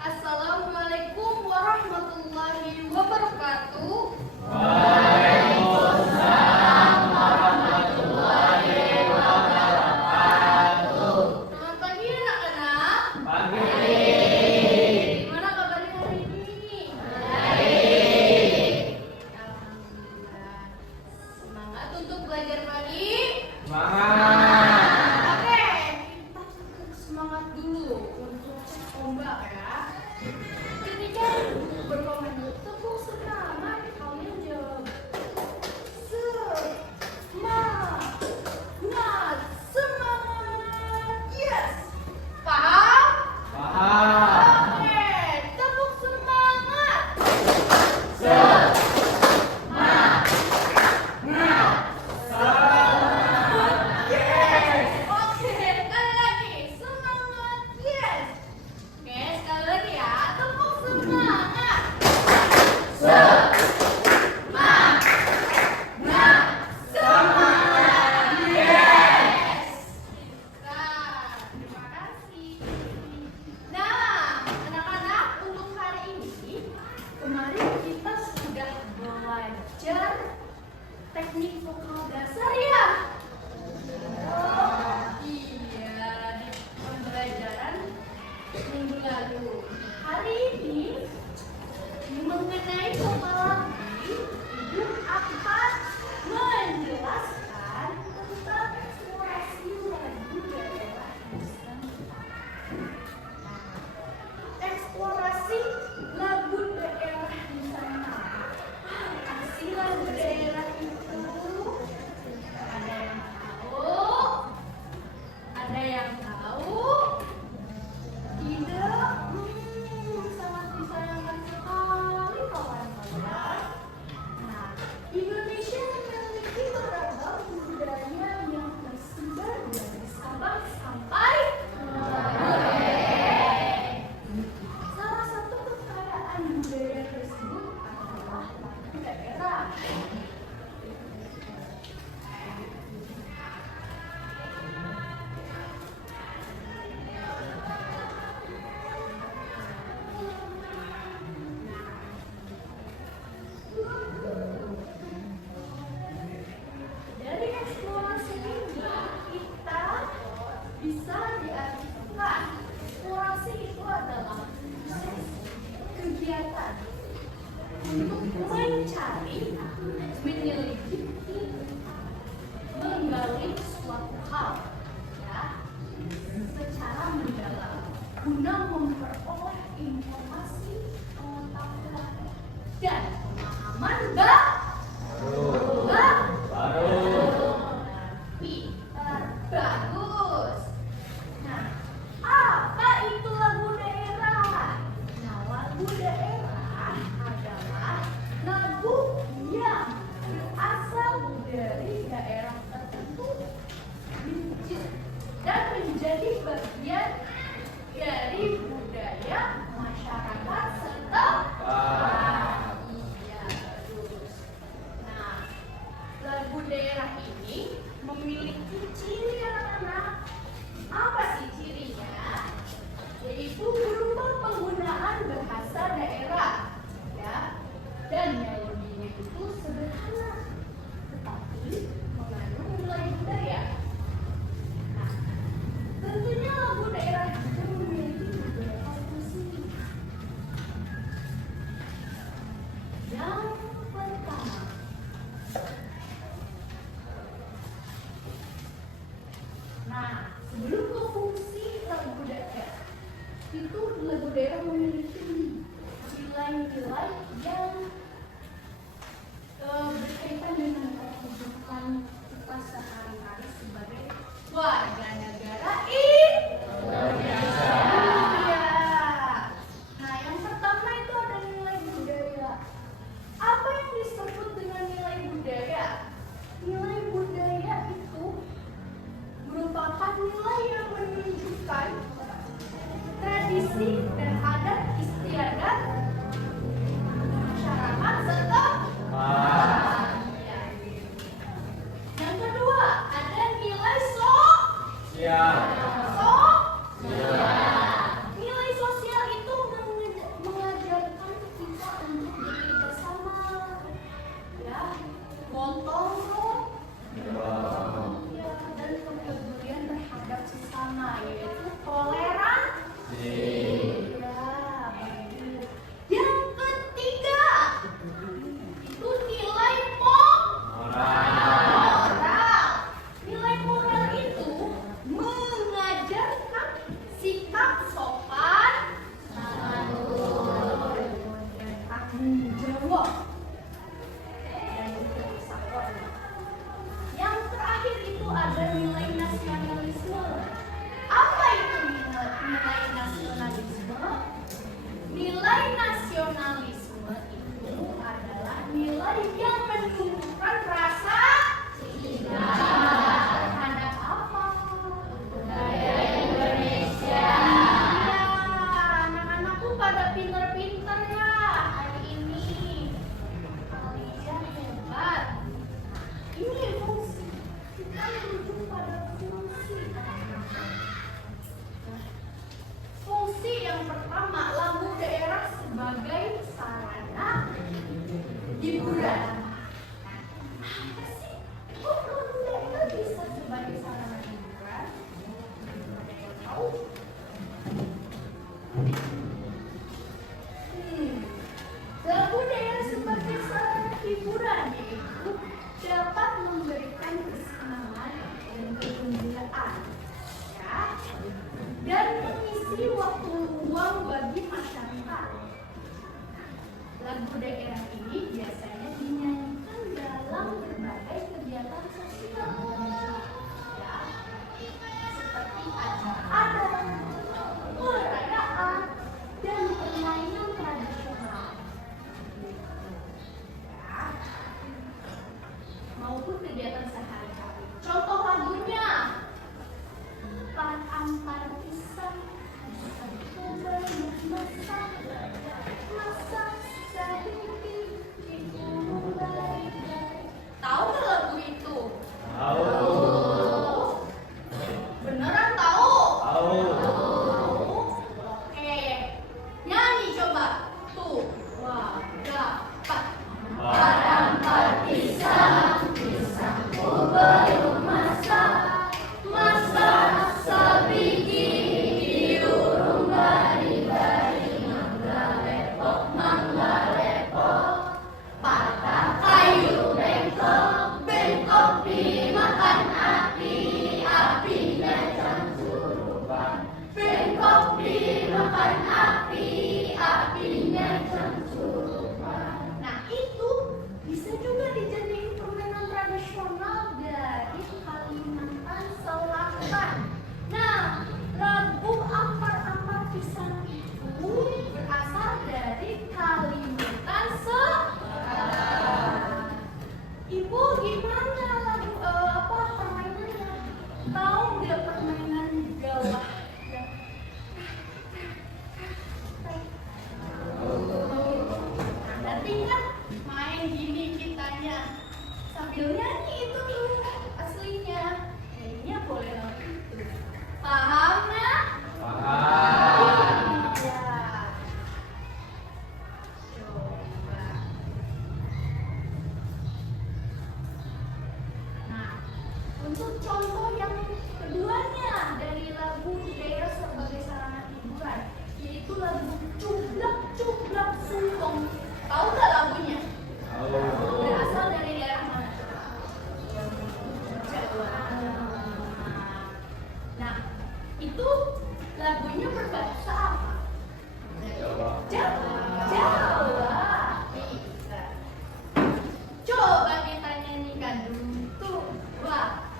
Assalamualaikum warahmatullahi wabarakatuh. Waalaikumsalam warahmatullahi wabarakatuh. Selamat pagi anak-anak. Pagi. Gimana kabarnya hari ini? Baik. Alhamdulillah. Semangat untuk belajar pagi. Semangat. Oke, kita semangat dulu untuk cek ombak ya. Ketika berkomando tepuk semangat, kalian jawab semangat, semangat. Yes. Paham? Paham. Oke, tepuk semangat. Oke, sekali lagi. Semangat, yes. Oke, sekali lagi ya. Tepuk semangat. Nah, terima kasih. Nah, anak-anak, untuk hari ini, kemarin kita sudah belajar teknik vokal dasar ya. Oh, iya, di pembelajaran minggu lalu. Hari ini mengenai topologi, Ibu akan menjelaskan tentang eksplorasi lagu daerah Nusantara. Eksplorasi lagu daerah Nusantara. Apa sih lagu daerah itu? Ada yang tahu? Ada yang tahu? Tidak? Sangat disayangkan sekali kawan-kawan. Nah, Indonesia memiliki beragam budaya yang tersebar dari Sabang sampai Merauke. Salah satu kekayaan budaya tersebut adalah lagu daerah. Dari eksplorasi ini kita bisa diartikan eksplorasi itu adalah proses kegiatan untuk mencari, menyelidiki, menggali suatu hal ya secara mendalam guna memperoleh informasi, pengetahuan dan pemahaman Baru. pintar, bagus. Nah, apa itu lagu daerah? Nah, lagu daerah adalah lagu yang berasal dari daerah tertentu dan menjadi bagian dari budaya masyarakat setempat. Iya, bagus. Nah, lagu daerah ini memiliki ciri anak-anak. Apa sih cirinya? Yaitu berupa penggunaan bahasa daerah, ya. Dan melodinya itu sederhana, tetapi mengandung nilai budaya. Nah, tentunya lagu daerah itu memiliki beberapa fungsi. Yang pertama, nah, sebelum ke fungsi lagu daerah, itu lagu daerah memiliki nilai-nilai yang berkaitan dengan kehidupan kita sehari-hari sebagai warga negara Indonesia. Nah, yang pertama itu ada nilai budaya. Apa yang disebut dengan nilai budaya? Nilai budaya itu merupakan nilai yang menunjukkan tradisi dan adat istiadat masyarakat setempat. Ya. Yang kedua, ada nilai Siap. sosial. ruang bagi masyarakat. Lagu daerah ini biasanya dinyanyikan dalam berbagai kegiatan sosial, ya, seperti acara adat, perayaan, dan permainan tradisional, ya, maupun kegiatan sehari-hari. Contoh lagunya, ampar pisang, masak, sehingga dikurung baik-baik. Tahu nggak lagu itu? Tahu. Beneran tahu? Tahu. Oke, nyanyi coba. Tuh, wah, dapat. Ampar pisang, pisangku belum masak, masak sebiji diurung bari-bari, mangga lepok, patah kayu bengkok, bengkok dimakan api, apinya jam surupan, bengkok dimakan api, apinya jam surupan. Nah itu bisa juga dijadiin permainan tradisional dari Kalimantan Selatan. Nah, lagu ampar-ampar pisang itu berasal dari Kalimantan Selatan. Ibu gimana lagu permainannya? Tahu nggak permainan galah? Nanti kan main gini kitanya sambil nyanyi itu tuh aslinya. Nyanyinya boleh lagu itu. Paham nggak? Paham. Iya. Coba. Nah, untuk contoh yang keduanya dari lagu daerah sebagai sarana hiburan, yaitu lagu Cublak Cublak Singkong. Tahu nggak lagunya? Tahu. Berasal dari daerah mana? Jawa. Nah, itu lagunya berbahasa apa? Jawa. Jawa. Jawa. Bisa. Coba kita nyanyikan dulu. Tuh, wah,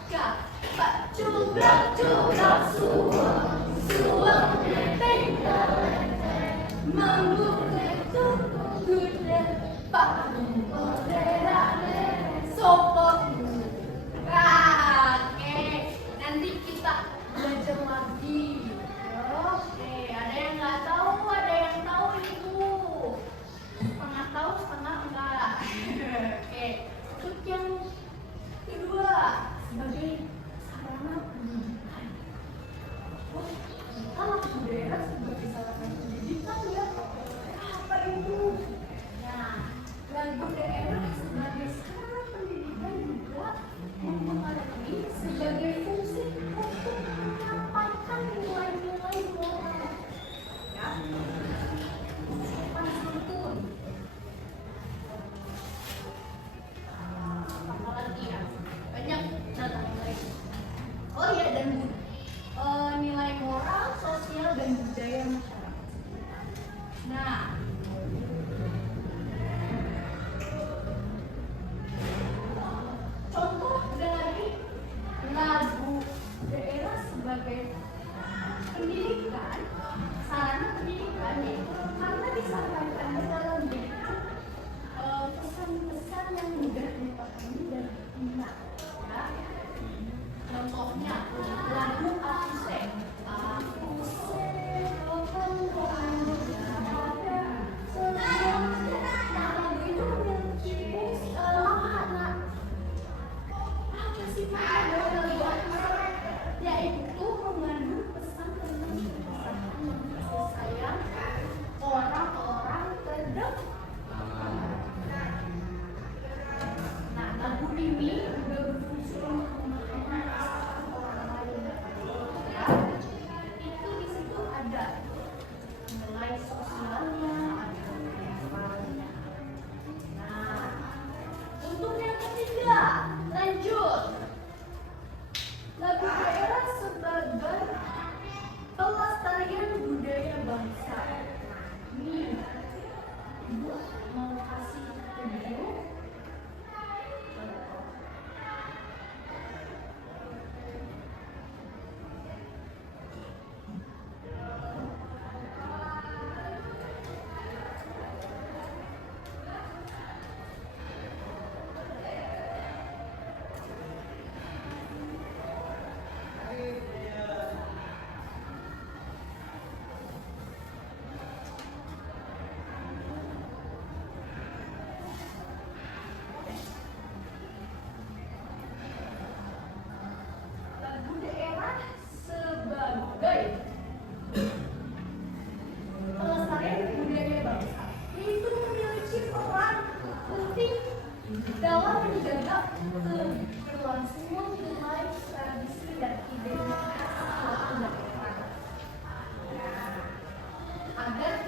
pak cublak cublak suang, suang neteng kelenteng, membuka tubuh gede, pak rame sopok. Oke, nanti kita belajar lagi. Oke, ada yang nggak tahu, ada yang tahu itu. Setengah tahu, setengah enggak. Oke, untuk yang kedua sebagai sarana pendidikan. Oh, kita lagu daerah sebagai sarana pendidikan ya. Apa itu? Nah, lagu daerah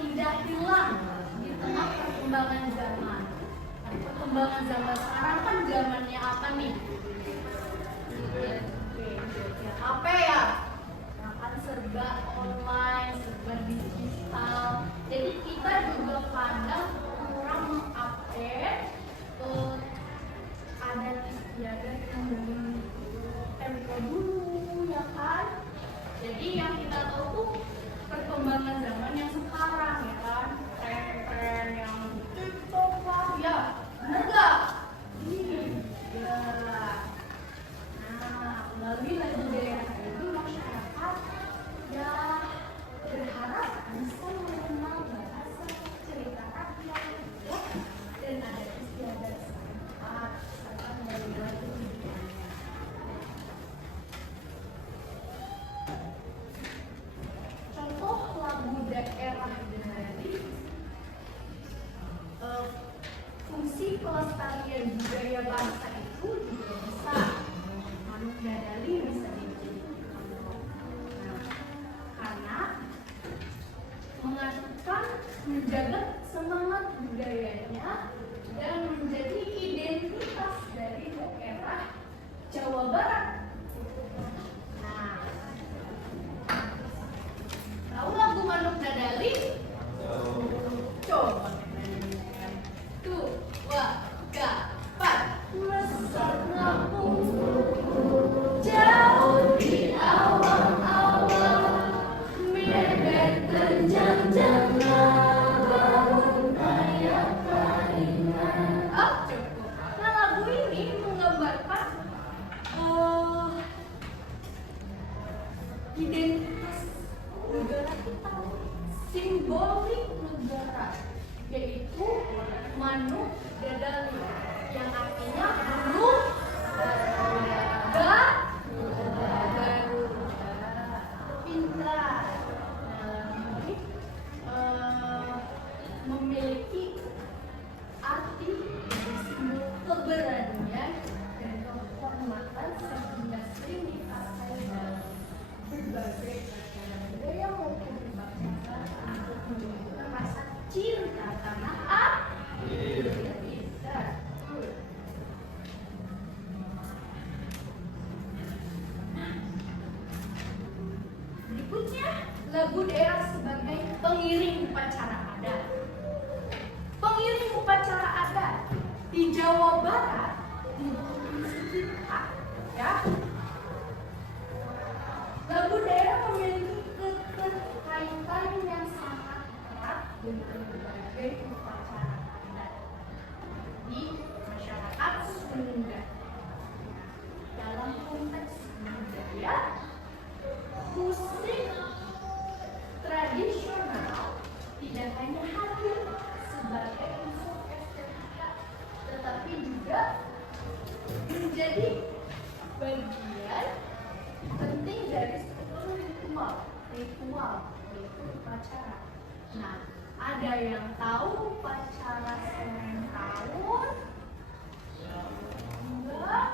tidak hilang di tengah perkembangan zaman. Perkembangan zaman sekarang kan zamannya apa nih? HP ya? Nah, kan serba online, serba digital. Jadi kita juga kadang kurang mengupdate adat istiadat yang dari tempo dulu, ya kan? Jadi yang kita tahu tuh perkembangan zaman yang sekarang, ya kan? Tren-tren yang TikTok lah, ya bener gak? Ya. Nah, melalui lagu daerah itu masyarakat ya berharap bisa mengenal bahasa cerita rakyat ya, dan adat istiadat setempat misalkan dari lagu. Contoh lagu daerah dari fungsi pelestarian budaya bangsa itu juga bisa Manuk Dadali bisa dijadikan karena mengajukan menjaga semangat budayanya dan menjadi identitas dari daerah Jawa Barat. Nah, tahu lagu Manuk Dadali? Coba. Tuh, wah, gak, pat, mesra ngapung, jauh di awang-awang, bebek terjang-jangan, bangun kayak kaingan. Oh, cukup. Nah, lagu ini menggambarkan identitas negara kita, simbolik negara, yaitu Manuk Dadali, yang artinya burung Garuda. Pintar. Ini memiliki arti simbol keberanian dan kehormatan sehingga sering dipakai dalam berbagai acara budaya maupun kebanggaan untuk menunjukkan rasa cinta tanah air. Berikutnya, lagu daerah sebagai pengiring upacara adat. Pengiring upacara adat di Jawa Barat, di provinsi kita, ya. Lagu daerah memiliki keterkaitan yang sangat erat dengan berbagai upacara adat di masyarakat Sunda. Dalam konteks budaya, musik tradisional tidak hanya hadir sebagai unsur estetika, tetapi juga menjadi bagian penting dari struktur ritual yaitu upacara. Nah, ada yang tahu upacara Serentahun? Enggak.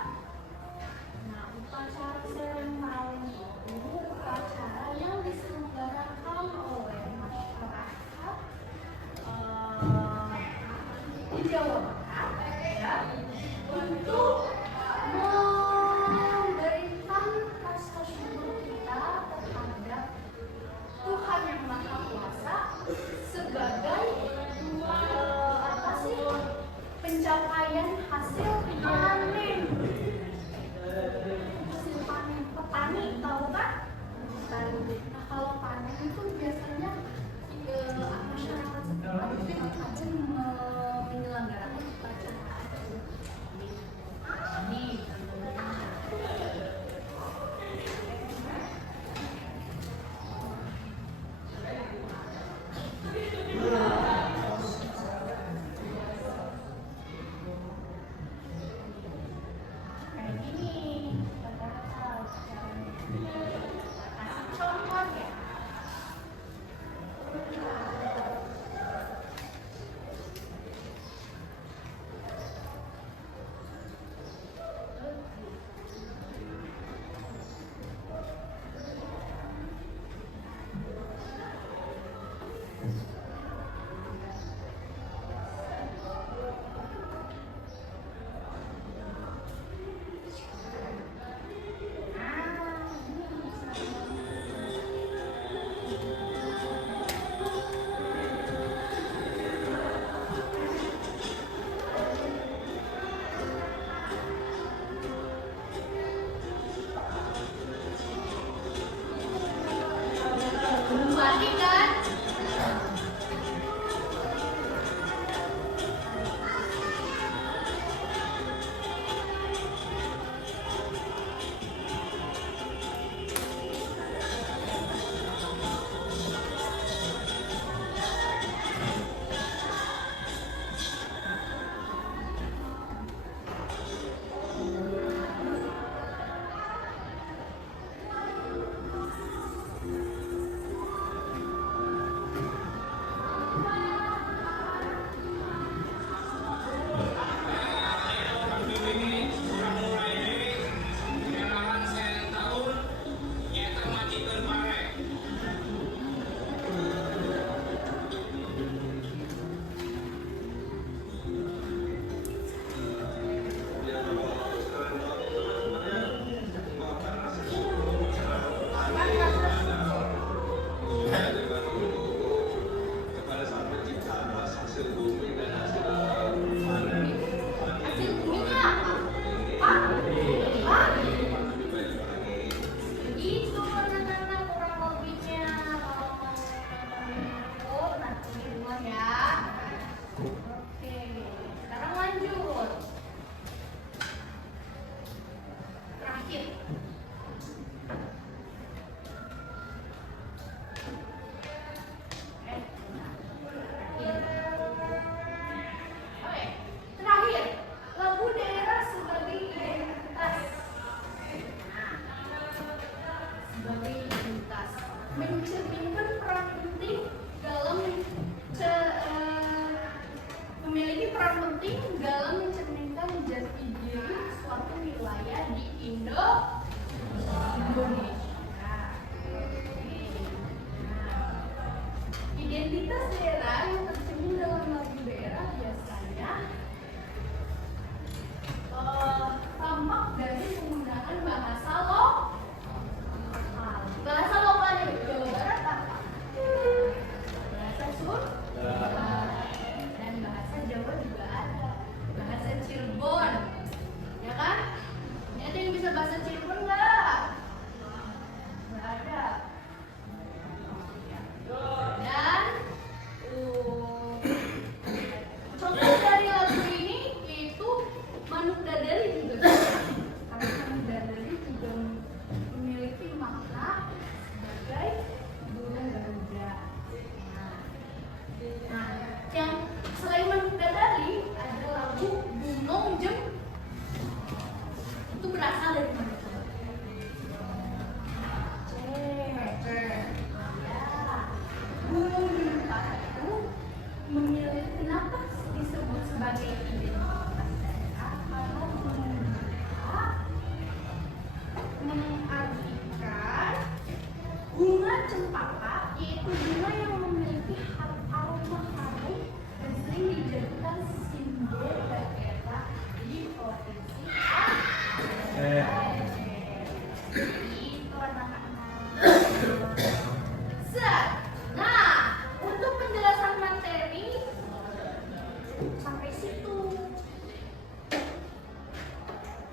Nah, upacara Serentahun itu upacara yang diselenggarakan oleh masyarakat di Jawa Barat, ya, untuk memberikan rasa syukur kita terhadap Tuhan Yang Maha Kuasa sebagai apa sih, pencapaian hasil panen. Hasil panen petani, tahu kan? Petani. Nah, kalau panen itu biasanya masyarakat setempat itu akan menyelenggarakan upacara ini. Kayak gini, padahal kasih contoh ya. identitas daerah yang tercermin dalam lagu daerah biasanya tampak dari penggunaan bahasa lokal. Bahasa lokalnya di Jawa Barat apa? Bahasa Sunda dan bahasa Jawa juga ada. Bahasa Cirebon, ya kan? Ini ada yang bisa bahasa Cirebon nggak? Nggak ada. Dan contoh dari lagu ini yaitu Manuk Dadali juga. Karena Manuk Dadali juga memiliki makna sebagai burung Garuda. Nah, yang selain Manuk Dadali ada lagu Gunung Jem. Itu berasal dari mana? Gunung Bintang itu memiliki kenapa disebut sebagai identitas daerah? Karena Gunung Bintang mengartikan bunga cempaka, yaitu bunga yang memiliki aroma harum dan sering dijadikan simbol daerah di provinsi Aceh. Itu anak-anak. Nah, untuk penjelasan materi sampai situ.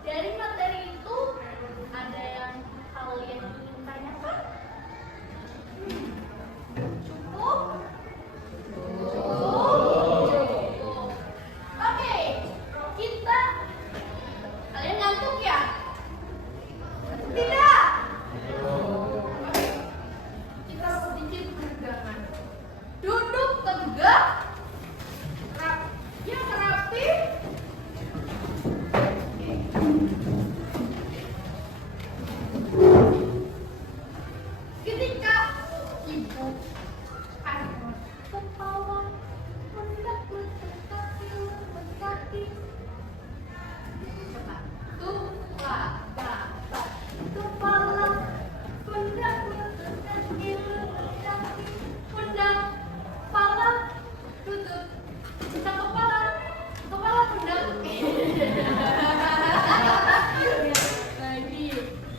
Dari materi itu ada yang kalian ingin tanyakan? Cukup? Cukup. Oke, kalian ngantuk ya? Tidak. Kita sedikit peregangan. Duduk tegak. Yang rapi. Ketika ibu angkat kepala, pundak lutut kaki, lutut kaki. Coba. Kepala, pundak lutut kaki, lutut kaki, pundak, kepala, lutut, kepala, pundak.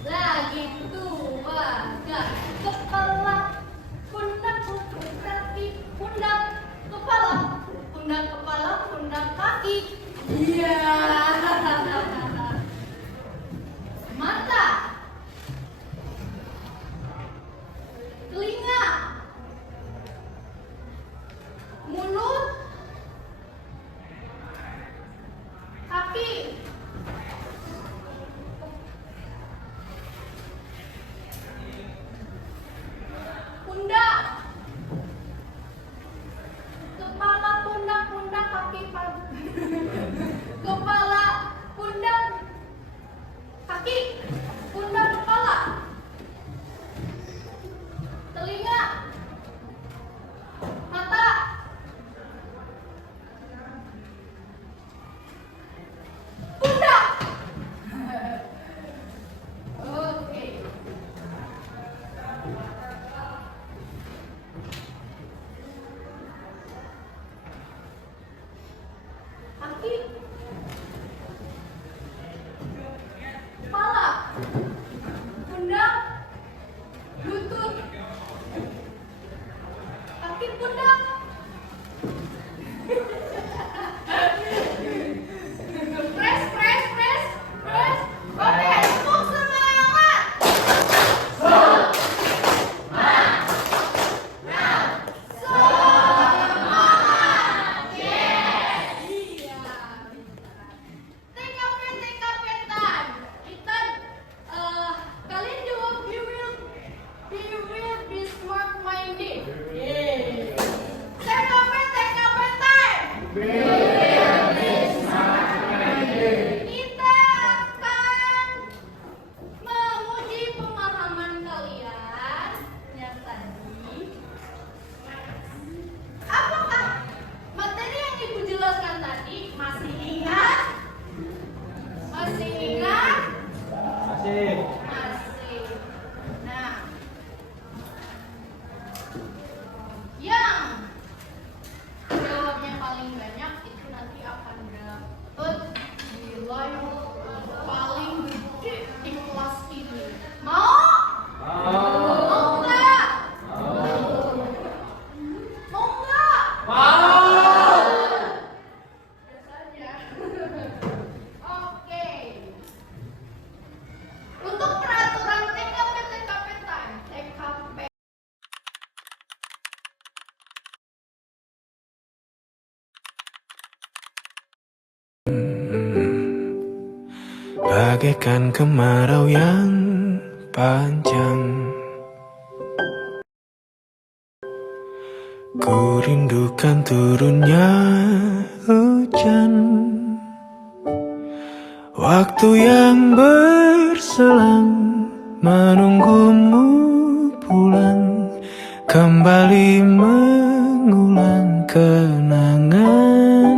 Lagi dua, kepala, pundak, lutut kaki, pundak, kepala, pundak, kaki. Iya. Mata, telinga, mulut, kaki, pundak, kepala, pundak, kaki, kepala, pundak, kaki, pundak, kepala, telinga, mata, pundak. Oke. Kaki, kepala, pundak, lutut, kaki, pundak. Press. Oke, tepuk semangat. Semangat. Yes. Iya. TKP time. Kita kalian jawab you will be smart minded. TKP time. bagaikan kemarau yang panjang. Ku rindukan turunnya hujan, waktu yang berselang, menunggumu pulang, kembali mengulang kenangan.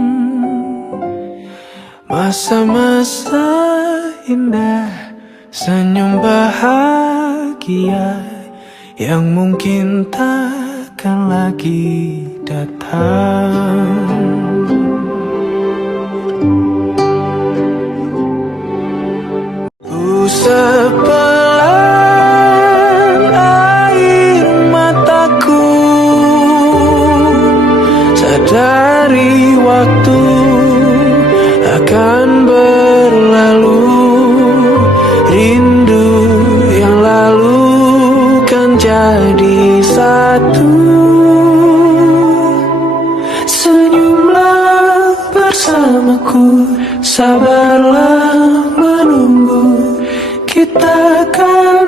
Masa-masa indah, senyum bahagia yang mungkin takkan lagi datang. Sepelan air mataku, sadari waktu akan berlalu. Rindu yang lalu kan jadi satu. Senyumlah bersamaku, sabarlah menunggu, kita akan